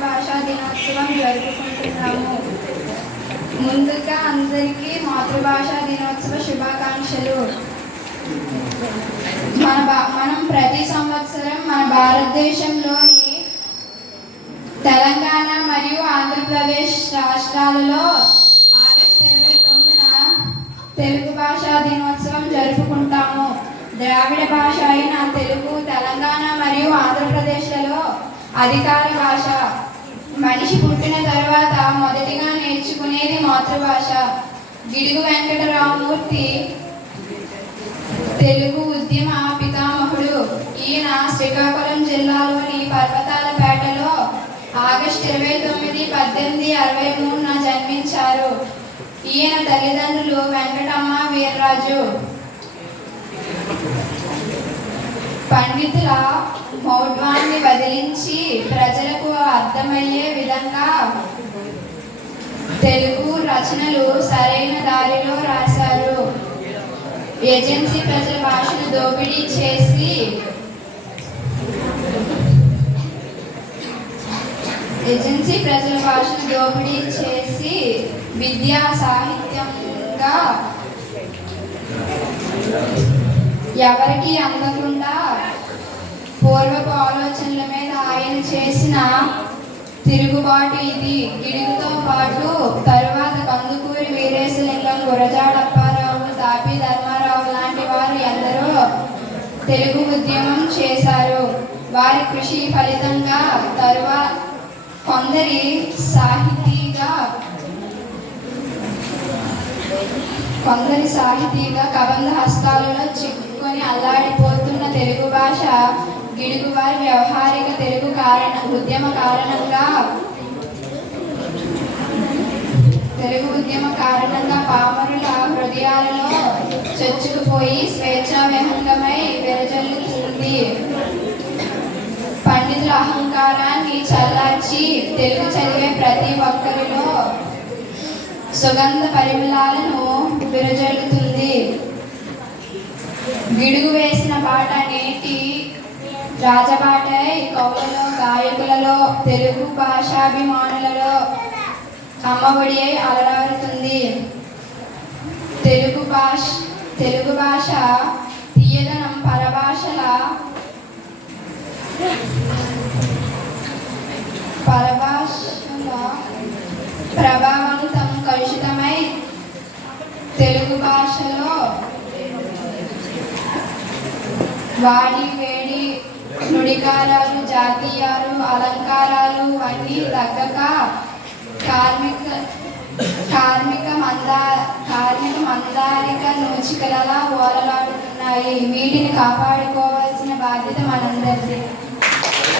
మాతృభాషా దినోత్సవం జరుపుకుంటున్నాము. ముందుగా అందరికీ మాతృభాషా దినోత్సవ శుభాకాంక్షలు. మనం ప్రతి సంవత్సరం మన భారతదేశంలోని తెలంగాణ మరియు ఆంధ్రప్రదేశ్ రాష్ట్రాలలో ఆగస్టు 29న తెలుగు భాషా దినోత్సవం జరుపుకుంటాము. ద్రావిడ భాష అయిన తెలుగు తెలంగాణ మరియు ఆంధ్రప్రదేశ్లలో అధికార భాష. మనిషి పుట్టిన తర్వాత మొదటిగా నేర్చుకునేది మాతృభాష. గిడుగు వెంకటరామమూర్తి తెలుగు ఉద్యమ పితామహుడు. ఈయన శ్రీకాకుళం జిల్లాలోని పర్వతాలపేటలో ఆగస్టు 29, 1863న జన్మించారు. ఈయన తల్లిదండ్రులు వెంకటమ్మ, వీర్రాజు. పండితుల మౌఢ్వాన్ని వదిలించి ప్రజలకు అర్థమయ్యే విధంగా తెలుగు రచనలు సరైన దారిలో రాశారు. ఏజెన్సీ ప్రజల భాషను దోపిడీ చేసి విద్యా సాహిత్యంగా ఎవరికి అందకుండా పూర్వపు ఆలోచనల మీద ఆయన చేసిన తిరుగుబాటు ఇది. గిడుగుతో పాటు తరువాత కందుకూరి వీరేశలింగం, గురజాడ అప్పారావు, తాపీ ధర్మారావు లాంటి వారు ఎందరో తెలుగు ఉద్యమం చేశారు. వారి కృషి ఫలితంగా కొందరి సాహితీగా కబంధ హస్తాలలో చిక్కుకొని అల్లాడిపోతున్న తెలుగు భాష గిడుగు వారి వ్యవహారిక ఉద్యమ కారణంగా పామరుల హృదయాలలో చొచ్చుకుపోయి స్వేచ్ఛా విహంగమై విరజల్లుతుంది. పండితుల అహంకారాన్ని చల్లార్చి తెలుగు చదివే ప్రతి ఒక్కరిలో సుగంధ పరిమళాలను విరజల్లుతుంది. గిడుగు వేసిన బాట నేటి రాజబాటై కవులలో, గాయకులలో, తెలుగు భాషాభిమానులలో అమ్మఒడి అయి అలరారుతుంది. తెలుగు భాష తీయదనం పరభాషల ప్రభావంతం కలుషితమై తెలుగు భాషలో వాడి వేడి నుడికారాలు, జాతీయాలు, అలంకారాలు అన్నీ తగ్గక కార్మిక మందారిక నూచికలలా ఓలలాడుతున్నాయి. వీటిని కాపాడుకోవాల్సిన బాధ్యత మనందరిది.